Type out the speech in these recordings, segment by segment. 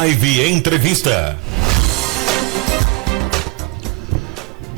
Live Entrevista.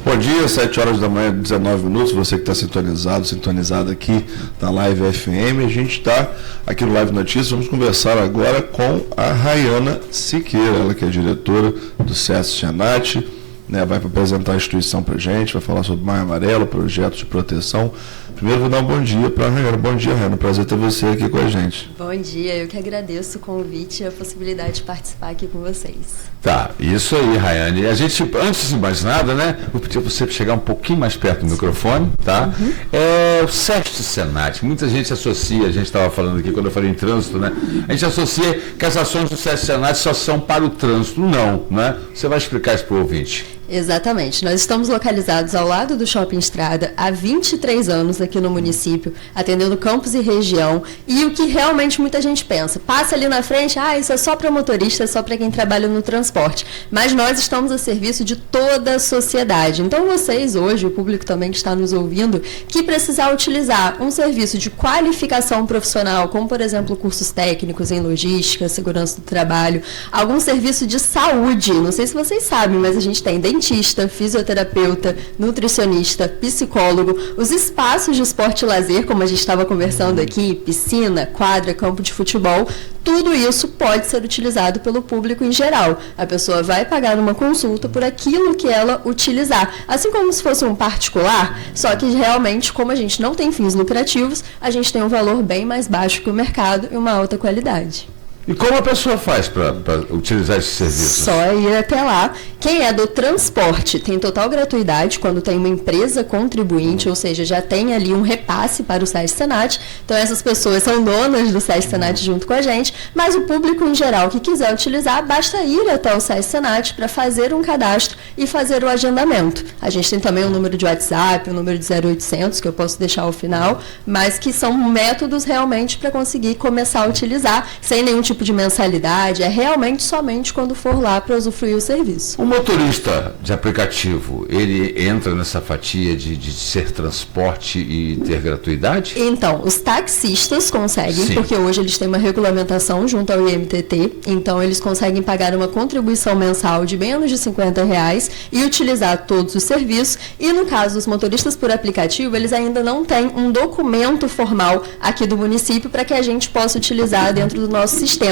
Bom dia, 7 horas da manhã, 19 minutos, você que está sintonizado aqui na Live FM. A gente está aqui no Live Notícias, vamos conversar agora com a Rayana Siqueira, ela que é diretora do SESC Senat, né, vai apresentar a instituição para a gente, vai falar sobre Maio Amarelo, projetos de proteção. Primeiro vou dar um bom dia para a Rayana. Bom dia, Rayana, prazer ter você aqui com a gente. Bom dia, eu que agradeço o convite e a possibilidade de participar aqui com vocês. Tá, isso aí, Rayane. A gente, antes de mais nada, né, vou pedir para você chegar um pouquinho mais perto do microfone, tá? É o SESC Senat. Muita gente associa, a gente estava falando aqui quando eu falei em trânsito, né? A gente associa que as ações do SESC Senat só são para o trânsito. Não, né? Você vai explicar isso para o ouvinte. Exatamente. Nós estamos localizados ao lado do Shopping Estrada há 23 anos aqui no município, atendendo campus e região. E o que realmente muita gente pensa, passa ali na frente, isso é só para motorista, é só para quem trabalha no transporte. Mas nós estamos a serviço de toda a sociedade. Então vocês hoje, o público também que está nos ouvindo, que precisar utilizar um serviço de qualificação profissional, como por exemplo cursos técnicos em logística, segurança do trabalho, algum serviço de saúde, não sei se vocês sabem, mas a gente tem dentista, fisioterapeuta, nutricionista, psicólogo, os espaços de esporte e lazer, como a gente estava conversando aqui, piscina, quadra, campo de futebol, tudo isso pode ser utilizado pelo público em geral. A pessoa vai pagar uma consulta por aquilo que ela utilizar, assim como se fosse um particular, só que realmente, como a gente não tem fins lucrativos, a gente tem um valor bem mais baixo que o mercado e uma alta qualidade. E como a pessoa faz para utilizar esse serviço? Só ir até lá. Quem é do transporte tem total gratuidade quando tem uma empresa contribuinte, ou seja, já tem ali um repasse para o SESC Senat. Então essas pessoas são donas do SESC Senat junto com a gente, mas o público em geral que quiser utilizar, basta ir até o SESC Senat para fazer um cadastro e fazer o agendamento. A gente tem também o número de WhatsApp, o número de 0800, que eu posso deixar ao final, mas que são métodos realmente para conseguir começar a utilizar sem nenhum tipo de mensalidade, é realmente somente quando for lá para usufruir o serviço. O motorista de aplicativo, ele entra nessa fatia de ser transporte e ter gratuidade? Então, os taxistas conseguem, sim, porque hoje eles têm uma regulamentação junto ao IMTT, então eles conseguem pagar uma contribuição mensal de menos de R$50 e utilizar todos os serviços, e no caso dos motoristas por aplicativo, eles ainda não têm um documento formal aqui do município para que a gente possa utilizar dentro do nosso sistema.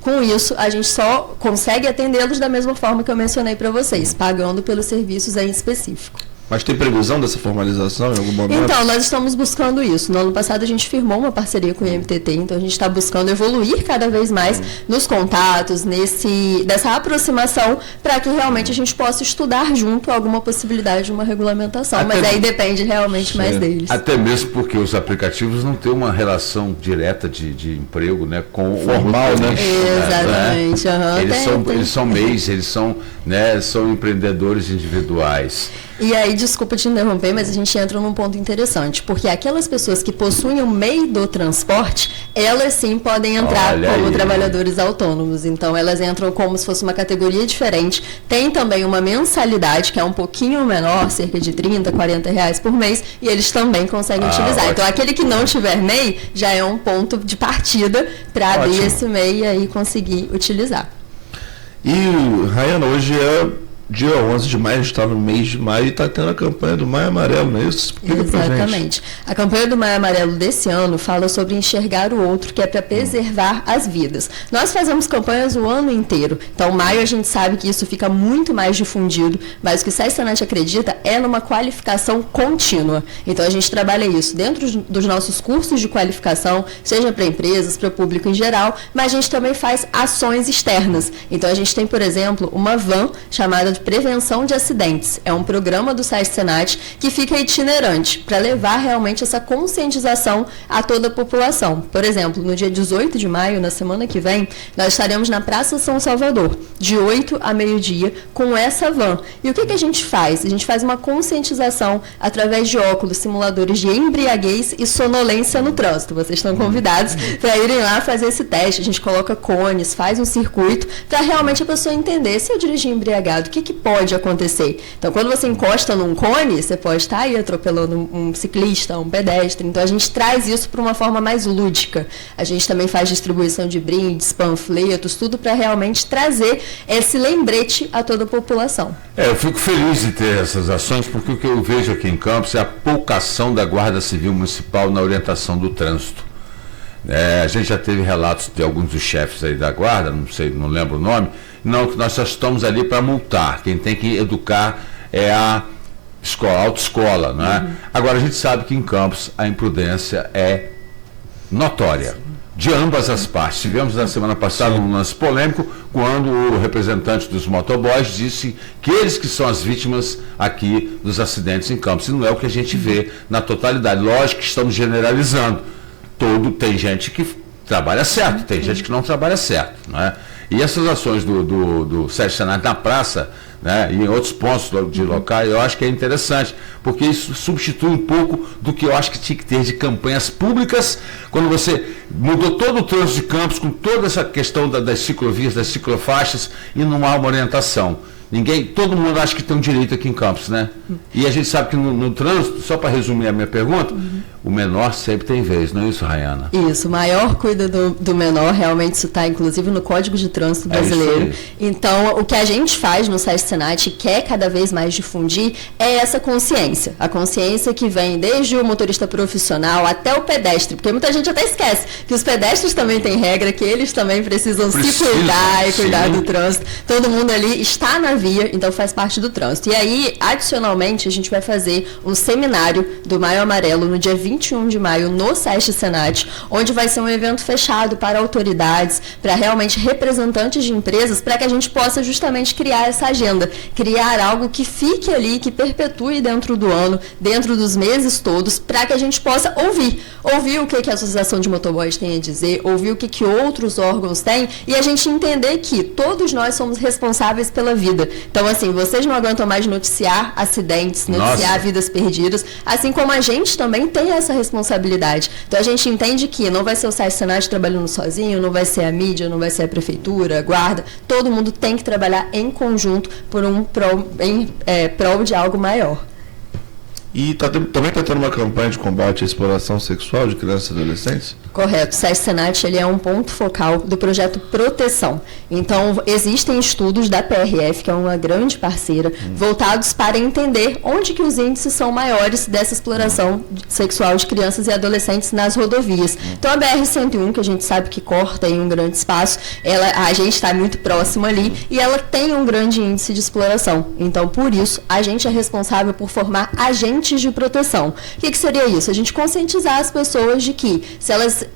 Com isso, a gente só consegue atendê-los da mesma forma que eu mencionei para vocês, pagando pelos serviços em específico. Mas tem previsão dessa formalização em algum momento? Então, nós estamos buscando isso. No ano passado, a gente firmou uma parceria com o IMTT, então a gente está buscando evoluir cada vez mais nos contatos, dessa aproximação, para que realmente a gente possa estudar junto alguma possibilidade de uma regulamentação. Mas aí depende realmente mais deles. Até mesmo porque os aplicativos não têm uma relação direta de emprego, né, com o formal, né? Exatamente. Eles são MEIs, eles são empreendedores individuais. E aí, desculpa te interromper, mas a gente entra num ponto interessante, porque aquelas pessoas que possuem o meio do transporte, elas sim podem entrar como trabalhadores autônomos. Então, elas entram como se fosse uma categoria diferente. Tem também uma mensalidade, que é um pouquinho menor, cerca de R$30, R$40 por mês, e eles também conseguem utilizar. Ótimo. Então, aquele que não tiver MEI, já é um ponto de partida para abrir esse MEI e aí conseguir utilizar. E, Rayana, hoje é dia 11 de maio, a gente está no mês de maio e está tendo a campanha do Maio Amarelo, não é isso? Explica pra gente. Exatamente. A campanha do Maio Amarelo desse ano fala sobre enxergar o outro, que é para preservar as vidas. Nós fazemos campanhas o ano inteiro, então maio a gente sabe que isso fica muito mais difundido, mas o que o SESC Senat acredita é numa qualificação contínua. Então a gente trabalha isso dentro dos nossos cursos de qualificação, seja para empresas, para o público em geral, mas a gente também faz ações externas. Então a gente tem, por exemplo, uma van chamada de Prevenção de Acidentes. É um programa do SESC Senat que fica itinerante para levar realmente essa conscientização a toda a população. Por exemplo, no dia 18 de maio, na semana que vem, nós estaremos na Praça São Salvador, de 8 a meio-dia, com essa van. E o que a gente faz? A gente faz uma conscientização através de óculos, simuladores de embriaguez e sonolência no trânsito. Vocês estão convidados para irem lá fazer esse teste. A gente coloca cones, faz um circuito para realmente a pessoa entender se eu dirigir embriagado, o que que pode acontecer. Então, quando você encosta num cone, você pode estar aí atropelando um ciclista, um pedestre. Então, a gente traz isso para uma forma mais lúdica. A gente também faz distribuição de brindes, panfletos, tudo para realmente trazer esse lembrete a toda a população. Eu fico feliz de ter essas ações, porque o que eu vejo aqui em Campos é a pouca ação da Guarda Civil Municipal na orientação do trânsito. A gente já teve relatos de alguns dos chefes aí da Guarda, não lembro o nome, não, que nós só estamos ali para multar. Quem tem que educar é a autoescola, não é? Agora, a gente sabe que em Campos a imprudência é notória, de ambas as partes. Tivemos na semana passada um lance polêmico, quando o representante dos motoboys disse que eles que são as vítimas aqui dos acidentes em Campos. E não é o que a gente vê na totalidade. Lógico que estamos generalizando. Tem gente que trabalha certo, tem gente que não trabalha certo, não é? E essas ações do Sérgio Senat na praça, né, e em outros pontos de locais, eu acho que é interessante, porque isso substitui um pouco do que eu acho que tinha que ter de campanhas públicas, quando você mudou todo o trânsito de Campos, com toda essa questão das ciclovias, das ciclofaixas, e não há uma orientação. Todo mundo acha que tem um direito aqui em Campos, né? E a gente sabe que no trânsito, só para resumir a minha pergunta, o menor sempre tem vez, não é isso, Rayana? Isso, o maior cuida do menor, realmente isso está inclusive no Código de Trânsito Brasileiro. Então, o que a gente faz no SESC Senat e quer cada vez mais difundir é essa consciência. A consciência que vem desde o motorista profissional até o pedestre, porque muita gente até esquece que os pedestres também têm regra, que eles também precisam se cuidar e cuidar do trânsito. Todo mundo ali está na via, então faz parte do trânsito. E aí, adicionalmente, a gente vai fazer um seminário do Maio Amarelo no dia 21 de maio no SESC Senat, onde vai ser um evento fechado para autoridades, para realmente representantes de empresas, para que a gente possa justamente criar essa agenda, criar algo que fique ali, que perpetue dentro do ano, dentro dos meses todos, para que a gente possa ouvir o que a Associação de Motoboys tem a dizer, ouvir o que outros órgãos têm, e a gente entender que todos nós somos responsáveis pela vida. Então, assim, vocês não aguentam mais noticiar acidentes, noticiar vidas perdidas, assim como a gente também tem essa responsabilidade. Então, a gente entende que não vai ser o SESC Senat trabalhando sozinho, não vai ser a mídia, não vai ser a prefeitura, a guarda, todo mundo tem que trabalhar em conjunto em prol de algo maior. E também está tendo uma campanha de combate à exploração sexual de crianças e adolescentes? Correto. O SESC Senat ele é um ponto focal do projeto Proteção. Então, existem estudos da PRF, que é uma grande parceira, voltados para entender onde que os índices são maiores dessa exploração sexual de crianças e adolescentes nas rodovias. Então, a BR-101, que a gente sabe que corta em um grande espaço, a gente está muito próximo ali e ela tem um grande índice de exploração. Então, por isso, a gente é responsável por formar agentes de proteção. O que seria isso? A gente conscientizar as pessoas de que, se elas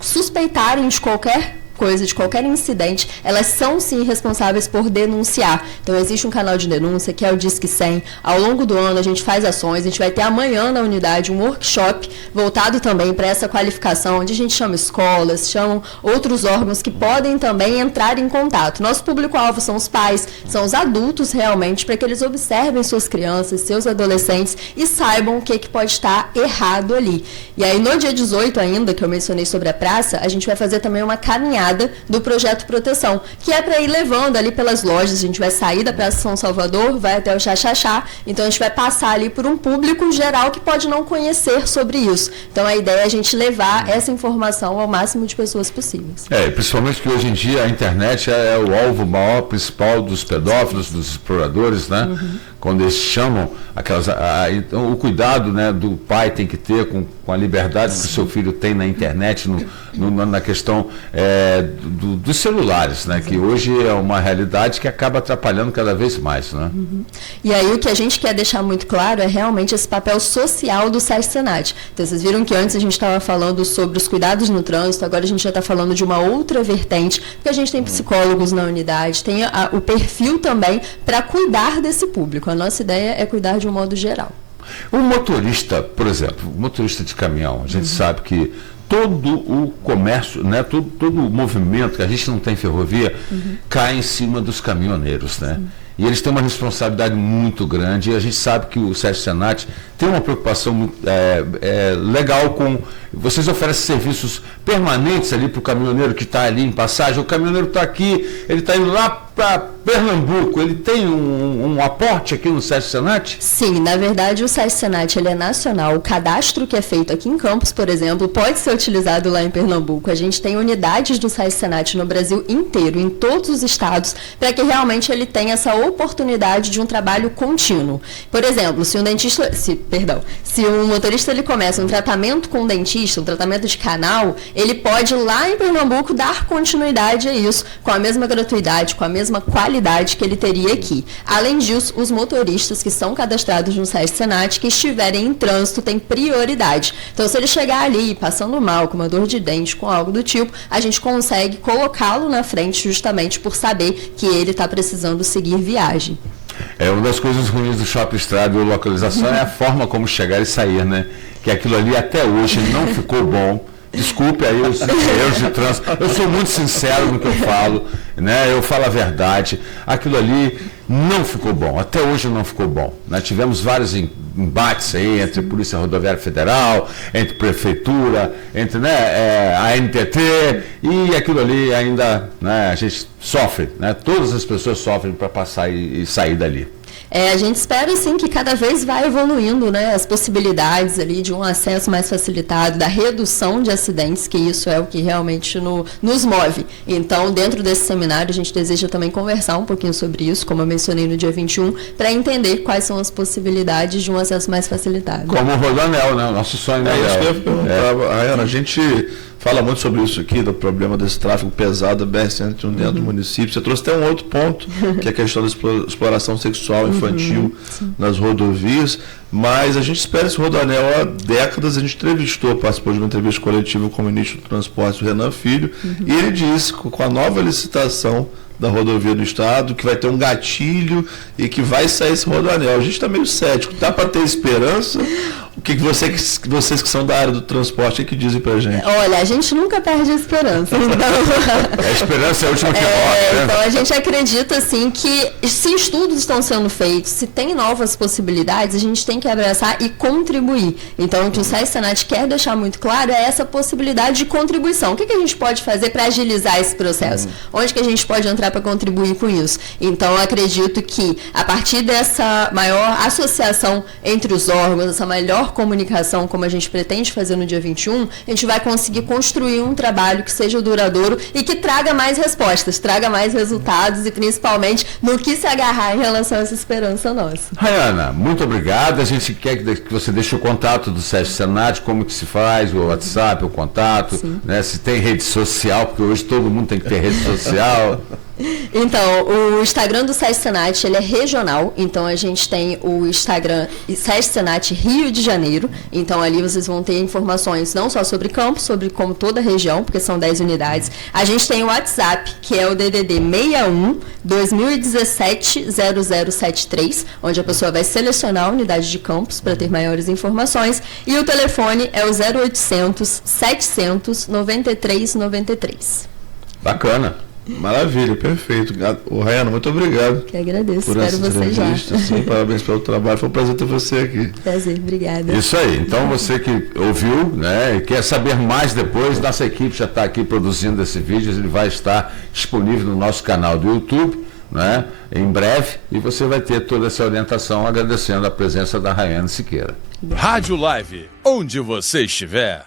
suspeitarem de qualquer coisa, de qualquer incidente, elas são sim responsáveis por denunciar. Então, existe um canal de denúncia que é o Disque 100. Ao longo do ano, a gente faz ações, a gente vai ter amanhã na unidade um workshop voltado também para essa qualificação, onde a gente chama escolas, chamam outros órgãos que podem também entrar em contato. Nosso público-alvo são os pais, são os adultos realmente, para que eles observem suas crianças, seus adolescentes e saibam o que pode estar errado ali. E aí, no dia 18 ainda, que eu mencionei sobre a praça, a gente vai fazer também uma caminhada do projeto Proteção, que é para ir levando ali pelas lojas. A gente vai sair da Praça São Salvador, vai até o Xaxaxá, então a gente vai passar ali por um público geral que pode não conhecer sobre isso. Então a ideia é a gente levar essa informação ao máximo de pessoas possíveis. Principalmente que hoje em dia a internet é o alvo maior principal dos pedófilos, dos exploradores, né? Quando eles chamam então, o cuidado, né, do pai tem que ter com a liberdade que o seu filho tem na internet, na questão dos celulares, né, que hoje é uma realidade que acaba atrapalhando cada vez mais, né? E aí o que a gente quer deixar muito claro é realmente esse papel social do SESC Senat. Então, vocês viram que antes a gente estava falando sobre os cuidados no trânsito, agora a gente já está falando de uma outra vertente, porque a gente tem psicólogos na unidade, tem o perfil também para cuidar desse público. A nossa ideia é cuidar de um modo geral. O motorista, por exemplo, o motorista de caminhão, a gente sabe que todo o comércio, né, todo o movimento que a gente não tem ferrovia, cai em cima dos caminhoneiros, né? E eles têm uma responsabilidade muito grande, e a gente sabe que o SESC Senat tem uma preocupação legal com... Vocês oferecem serviços permanentes ali para o caminhoneiro que está ali em passagem. O caminhoneiro está aqui, ele está indo lá Pernambuco, ele tem um aporte aqui no SESC Senat? Sim, na verdade o SESC Senat ele é nacional. O cadastro que é feito aqui em Campos, por exemplo, pode ser utilizado lá em Pernambuco. A gente tem unidades do SESC Senat no Brasil inteiro, em todos os estados, para que realmente ele tenha essa oportunidade de um trabalho contínuo. Por exemplo, se um motorista ele começa um tratamento com um dentista, um tratamento de canal, ele pode lá em Pernambuco dar continuidade a isso, com a mesma gratuidade, com a mesma qualidade que ele teria aqui. Além disso, os motoristas que são cadastrados no SESC Senat, que estiverem em trânsito, têm prioridade. Então, se ele chegar ali passando mal, com uma dor de dente, com algo do tipo, a gente consegue colocá-lo na frente justamente por saber que ele está precisando seguir viagem. Uma das coisas ruins do Shopping Estrada e localização é a forma como chegar e sair, né? Que aquilo ali até hoje não ficou bom. Desculpe aí os erros de trânsito. Eu sou muito sincero no que eu falo, né? Eu falo a verdade. Aquilo ali não ficou bom. Até hoje não ficou bom. Nós tivemos vários embates aí entre Polícia Rodoviária Federal, entre Prefeitura, entre a NTT, e aquilo ali ainda, né, a gente sofre, né? Todas as pessoas sofrem para passar e sair dali. A gente espera, sim, que cada vez vai evoluindo, né, as possibilidades ali de um acesso mais facilitado, da redução de acidentes, que isso é o que realmente nos move. Então, dentro desse seminário, a gente deseja também conversar um pouquinho sobre isso, como eu mencionei no dia 21, para entender quais são as possibilidades de um acesso mais facilitado. Como o Rodoanel, né? O nosso sonho, né? Isso que eu perguntava. Ana, a gente fala muito sobre isso aqui, do problema desse tráfego pesado da BR-101 dentro do município. Você trouxe até um outro ponto, que é a questão da exploração sexual infantil nas rodovias, mas a gente espera esse Rodoanel há décadas. A gente participou de uma entrevista coletiva com o ministro do Transporte, o Renan Filho, e ele disse que com a nova licitação da rodovia do estado, que vai ter um gatilho e que vai sair esse Rodoanel. A gente está meio cético. Dá para ter esperança? O que vocês que são da área do transporte que dizem pra gente? Olha, a gente nunca perde a esperança. Então... A esperança é a última que morre, né? Então a gente acredita, assim, que se estudos estão sendo feitos, se tem novas possibilidades, a gente tem que abraçar e contribuir. Então, o que o SESC Senat quer deixar muito claro é essa possibilidade de contribuição. O que a gente pode fazer para agilizar esse processo? Onde que a gente pode entrar para contribuir com isso? Então, eu acredito que, a partir dessa maior associação entre os órgãos, essa melhor comunicação, como a gente pretende fazer no dia 21, a gente vai conseguir construir um trabalho que seja duradouro e que traga mais respostas, traga mais resultados e principalmente no que se agarrar em relação a essa esperança nossa. Rayana, muito obrigado. A gente quer que você deixe o contato do SESC Senat, como que se faz, o WhatsApp, o contato, né? Se tem rede social, porque hoje todo mundo tem que ter rede social. Então, o Instagram do SESC Senat, ele é regional, então a gente tem o Instagram SESC Senat Rio de Janeiro, então ali vocês vão ter informações não só sobre Campos, sobre como toda a região, porque são 10 unidades. A gente tem o WhatsApp, que é o DDD 61 2017 0073, onde a pessoa vai selecionar a unidade de Campos para ter maiores informações, e o telefone é o 0800 700 93 93. Bacana. Maravilha, perfeito. Rayana, muito obrigado. Que agradeço, por espero essa você já. Sim, parabéns pelo trabalho, foi um prazer ter você aqui. Prazer, obrigada. Isso aí, então você que ouviu, né, e quer saber mais depois, nossa equipe já está aqui produzindo esse vídeo, ele vai estar disponível no nosso canal do YouTube, né, em breve, e você vai ter toda essa orientação, agradecendo a presença da Rayana Siqueira. Rádio Live, onde você estiver.